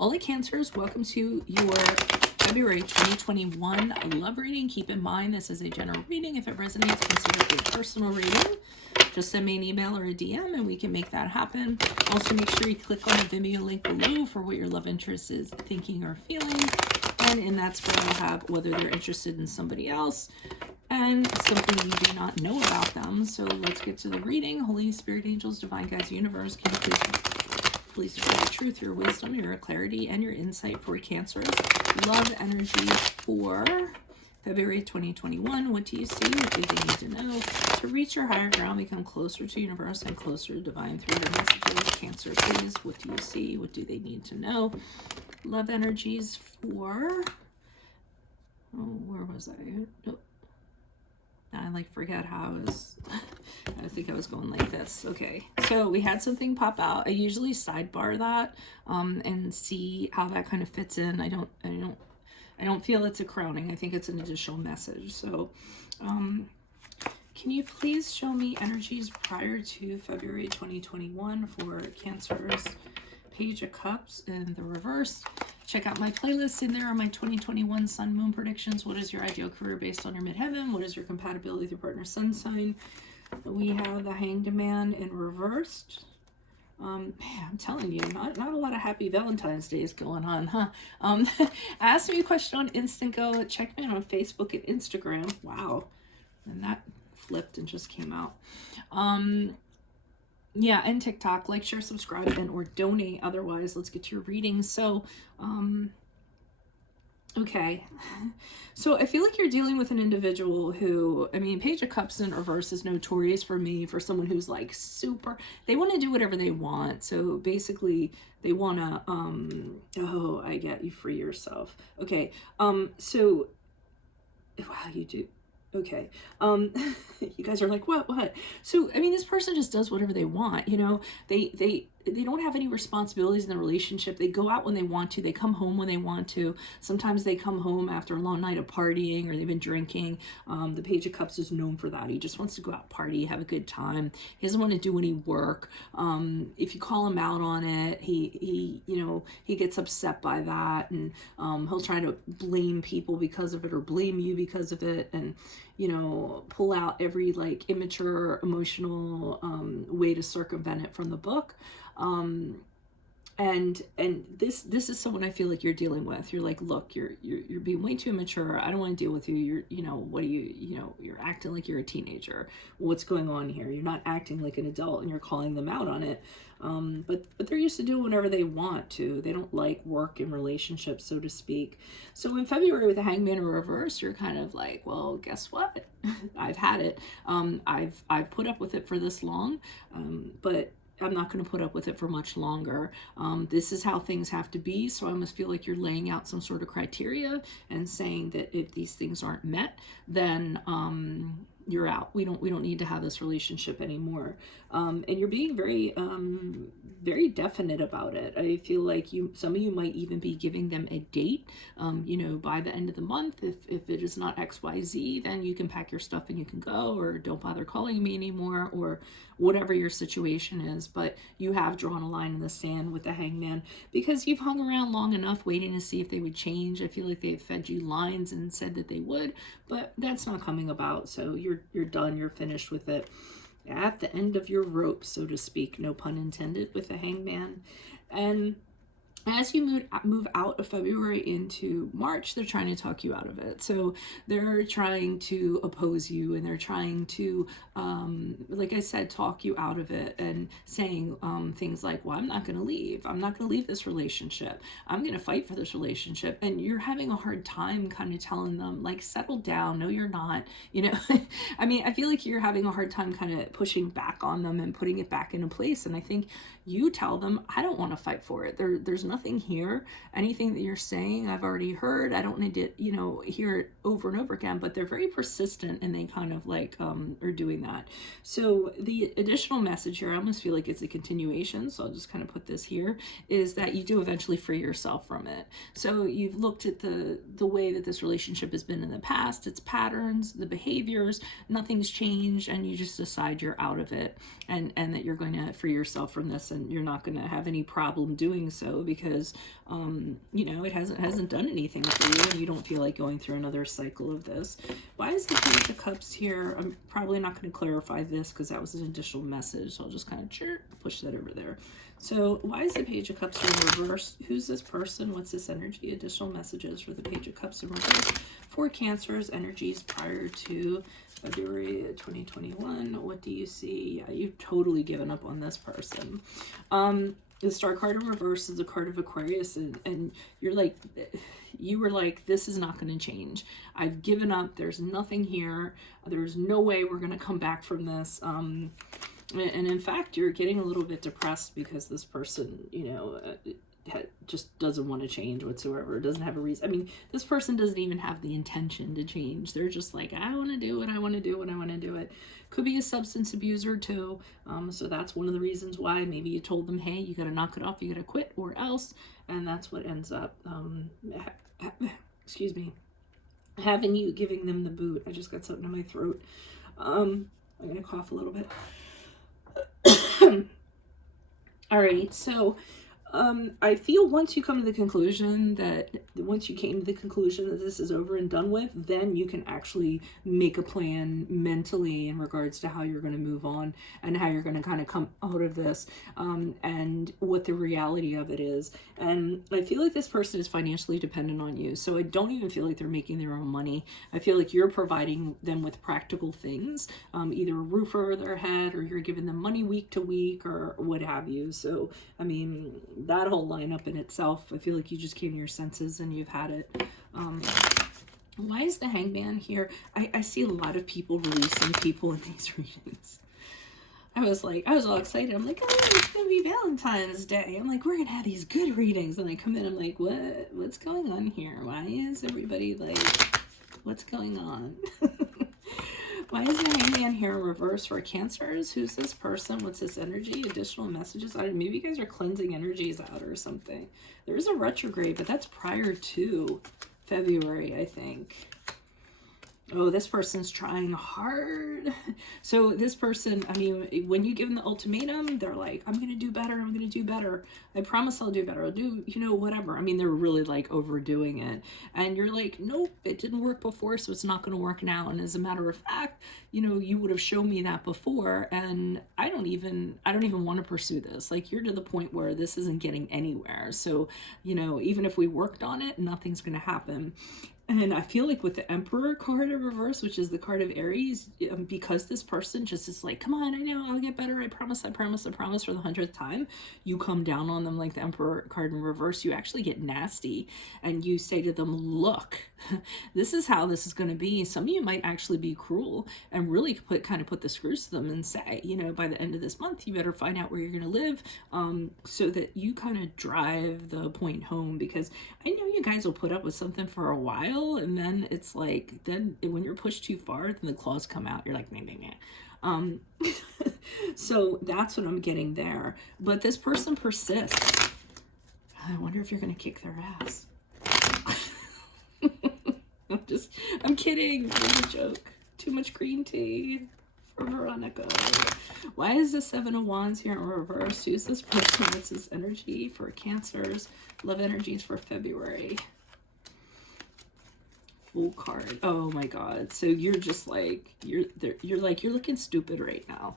All the Cancers, welcome to your February 2021 love reading. Keep in mind this is a general reading. If it resonates, consider it a personal reading. Just send me an email or a DM and we can make that happen. Also, make sure you click on the Vimeo link below for what your love interest is thinking or feeling. And in that spread, I'll have whether they're interested in somebody else and something you do not know about them. So let's get to the reading. Holy Spirit, angels, divine guides, universe, can you please share your truth, your wisdom, your clarity, and your insight for Cancers. Love energy for February 2021. What do you see? What do they need to know? To reach your higher ground, become closer to universe and closer to divine through your messages. Cancer, please. What do you see? What do they need to know? Love energies for... Oh, where was I? Nope. I forget how I was. I think I was going like this. Okay, so we had something pop out. I usually sidebar that and see how that kind of fits in. I don't feel it's a crowning. I think it's an additional message. So can you please show me energies prior to February 2021 for Cancers? Page of Cups in the reverse. Check out my playlists. In there are my 2021 Sun Moon predictions. What is your ideal career based on your midheaven? What is your compatibility with your partner's sun sign? We have the Hanged Man in reversed. Man, I'm telling you, not a lot of happy Valentine's Days going on, huh? Ask me a question on Instant Go. Check me out on Facebook and Instagram. Wow. And that flipped and just came out. Yeah, and TikTok. Like, share, subscribe, and or donate. Otherwise, let's get to your reading. So, okay. So I feel like you're dealing with an individual who, I mean, Page of Cups in reverse is notorious for me, for someone who's like super, they want to do whatever they want. So basically they want to, oh, I get you, free yourself. Okay. So, wow, you do. Okay. You guys are like, what? So, I mean, this person just does whatever they want, you know, they don't have any responsibilities in the relationship. They go out when they want to. They come home when they want to. Sometimes they come home after a long night of partying or they've been drinking. The Page of Cups is known for that. He just wants to go out, party, have a good time. He doesn't want to do any work. If you call him out on it, he gets upset by that, and he'll try to blame people because of it or blame you because of it, and pull out every like immature emotional way to circumvent it from the book. And this is someone I feel like you're dealing with. You're like, look, you're being way too immature. I don't want to deal with you. You're acting like you're a teenager. What's going on here? You're not acting like an adult, and you're calling them out on it. But they're used to doing whatever they want to. They don't like work and relationships, so to speak. So in February with the Hangman in reverse, you're kind of like, well, guess what? I've had it. I've put up with it for this long, but I'm not going to put up with it for much longer. This is how things have to be. So I almost feel like you're laying out some sort of criteria and saying that if these things aren't met, then you're out. We don't need to have this relationship anymore. And you're being very very definite about it. I feel like some of you might even be giving them a date. By the end of the month, if it is not XYZ, then you can pack your stuff and you can go, or don't bother calling me anymore, or whatever your situation is. But you have drawn a line in the sand with the Hangman because you've hung around long enough waiting to see if they would change. I feel like they've fed you lines and said that they would, but that's not coming about. So you're done. You're finished with it. At the end of your rope, so to speak, no pun intended, with the Hangman. And as you move out of February into March, they're trying to talk you out of it. So they're trying to oppose you, and they're trying to, like I said, talk you out of it, and saying things like, well, I'm not going to leave. I'm not going to leave this relationship. I'm going to fight for this relationship. And you're having a hard time kind of telling them, like, settle down. No, you're not. I mean, I feel like you're having a hard time kind of pushing back on them and putting it back into place. And I think you tell them, I don't want to fight for it. There's nothing here. Anything that you're saying, I've already heard. I don't need to, hear it over and over again. But they're very persistent, and they kind of like are doing that. So the additional message here, I almost feel like it's a continuation. So I'll just kind of put this here, is that you do eventually free yourself from it. So you've looked at the way that this relationship has been in the past, its patterns, the behaviors, nothing's changed, and you just decide you're out of it, and that you're going to free yourself from this, and you're not going to have any problem doing so, because because, you know, it hasn't done anything for you, and you don't feel like going through another cycle of this. Why is the Page of Cups here? I'm probably not going to clarify this because that was an additional message, so I'll just kind of push that over there. So why is the Page of Cups in reverse? Who's this person? What's this energy? Additional messages for the Page of Cups in reverse for Cancer's energies prior to February 2021. What do you see? Yeah, you've totally given up on this person. The Star card in reverse is a card of Aquarius, and you're like, you were like, this is not going to change. I've given up. There's nothing here. There's no way we're going to come back from this. And in fact, you're getting a little bit depressed because this person, you know, just doesn't want to change whatsoever. Doesn't have a reason. I mean, this person doesn't even have the intention to change. They're just like, I want to do it. I want to do it. I want to do it. Could be a substance abuser too. So that's one of the reasons why maybe you told them, hey, you got to knock it off. You got to quit or else. And that's what ends up, excuse me, having you giving them the boot. I just got something in my throat. I'm going to cough a little bit. Alrighty, so I feel once you come to the conclusion that once you came to the conclusion that this is over and done with, then you can actually make a plan mentally in regards to how you're going to move on and how you're going to kind of come out of this, and what the reality of it is. And I feel like this person is financially dependent on you, so I don't even feel like they're making their own money. I feel like you're providing them with practical things, either a roof over their head, or you're giving them money week to week, or what have you. So I mean, that whole lineup in itself, I feel like you just came to your senses and you've had it. Why is the Hangman here? I see a lot of people releasing people in these readings. I was all excited. I'm like, oh, it's gonna be Valentine's Day. I'm like, we're gonna have these good readings. And I come in, I'm like, what's going on here? Why is everybody like, what's going on? Why is the Hangman here in reverse for Cancers? Who's this person? What's this energy? Additional messages? Maybe you guys are cleansing energies out or something. There's a retrograde, but that's prior to February, I think. Oh, this person's trying hard. So this person, I mean, when you give them the ultimatum, they're like, I'm going to do better. I'm going to do better. I promise I'll do better. I'll do, you know, whatever. I mean, they're really like overdoing it. And you're like, nope, it didn't work before, so it's not going to work now. And as a matter of fact, you know, you would have shown me that before. And I don't even want to pursue this. Like, you're to the point where this isn't getting anywhere. So, you know, even if we worked on it, nothing's going to happen. And I feel like with the Emperor card in reverse, which is the card of Aries, because this person just is like, come on, I know, I'll get better, I promise, I promise, I promise, for the 100th time, you come down on them like the Emperor card in reverse. You actually get nasty and you say to them, look, this is how this is going to be. Some of you might actually be cruel and really put the screws to them and say, you know, by the end of this month, you better find out where you're going to live, so that you kind of drive the point home, because I know you guys will put up with something for a while, and then it's like, then when you're pushed too far, then the claws come out. You're like, nah, nah, nah. So that's what I'm getting there. But this person persists. I wonder if you're going to kick their ass. I'm kidding. It was a joke. Too much green tea for Veronica. Why is the Seven of Wands here in reverse? Who's this person? What's this energy for Cancers? Love energies for February. Full card. Oh my God. So you're just like, you're looking stupid right now.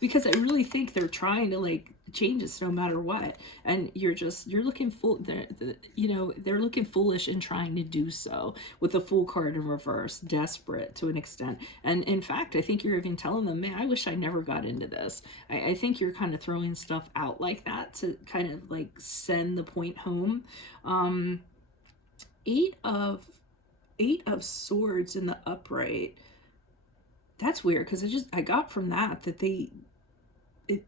Because I really think they're trying to like change us no matter what, and you're looking they're looking foolish in trying to do so with the Fool card in reverse, desperate to an extent. And in fact, I think you're even telling them, man, I wish I never got into this. I think you're kind of throwing stuff out like that to kind of like send the point home. Eight of Swords in the upright. That's weird, because I got from that I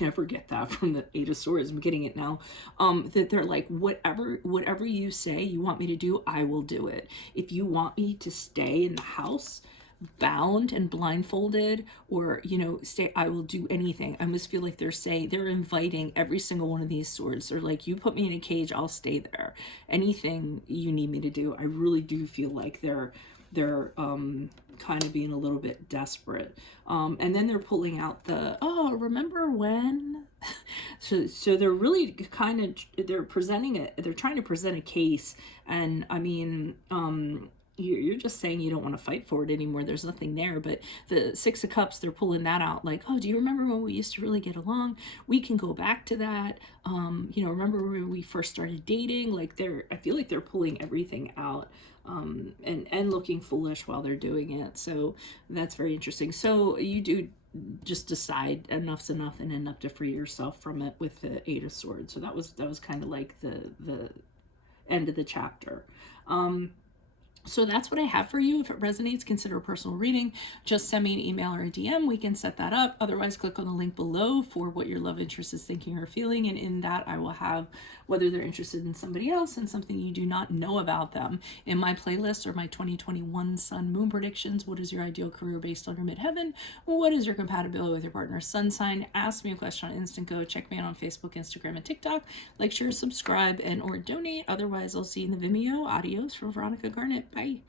never get that from the Eight of Swords. I'm getting it now. That they're like, whatever you say you want me to do, I will do it. If you want me to stay in the house bound and blindfolded, or, you know, stay, I will do anything. I almost feel like they're inviting every single one of these swords. They're like, you put me in a cage, I'll stay there. Anything you need me to do. I really do feel like they're kind of being a little bit desperate. And then they're pulling out the, oh, remember when So they're really kind of, they're presenting it, they're trying to present a case. And I mean, you're just saying you don't want to fight for it anymore. There's nothing there. But the Six of Cups, they're pulling that out like, oh, do you remember when we used to really get along? We can go back to that. Remember when we first started dating? Like, I feel like they're pulling everything out, and looking foolish while they're doing it. So that's very interesting. So you do just decide enough's enough and end up to free yourself from it with the Eight of Swords. So that was kind of like the end of the chapter. So that's what I have for you. If it resonates, consider a personal reading. Just send me an email or a DM. We can set that up. Otherwise, click on the link below for what your love interest is thinking or feeling. And in that, I will have whether they're interested in somebody else and something you do not know about them. In my playlist or my 2021 Sun Moon predictions, what is your ideal career based on your midheaven? What is your compatibility with your partner's sun sign? Ask me a question on Instant Go. Check me out on Facebook, Instagram, and TikTok. Like, share, subscribe, and or donate. Otherwise, I'll see you in the Vimeo. Adios from Veronica Garnett. Bye.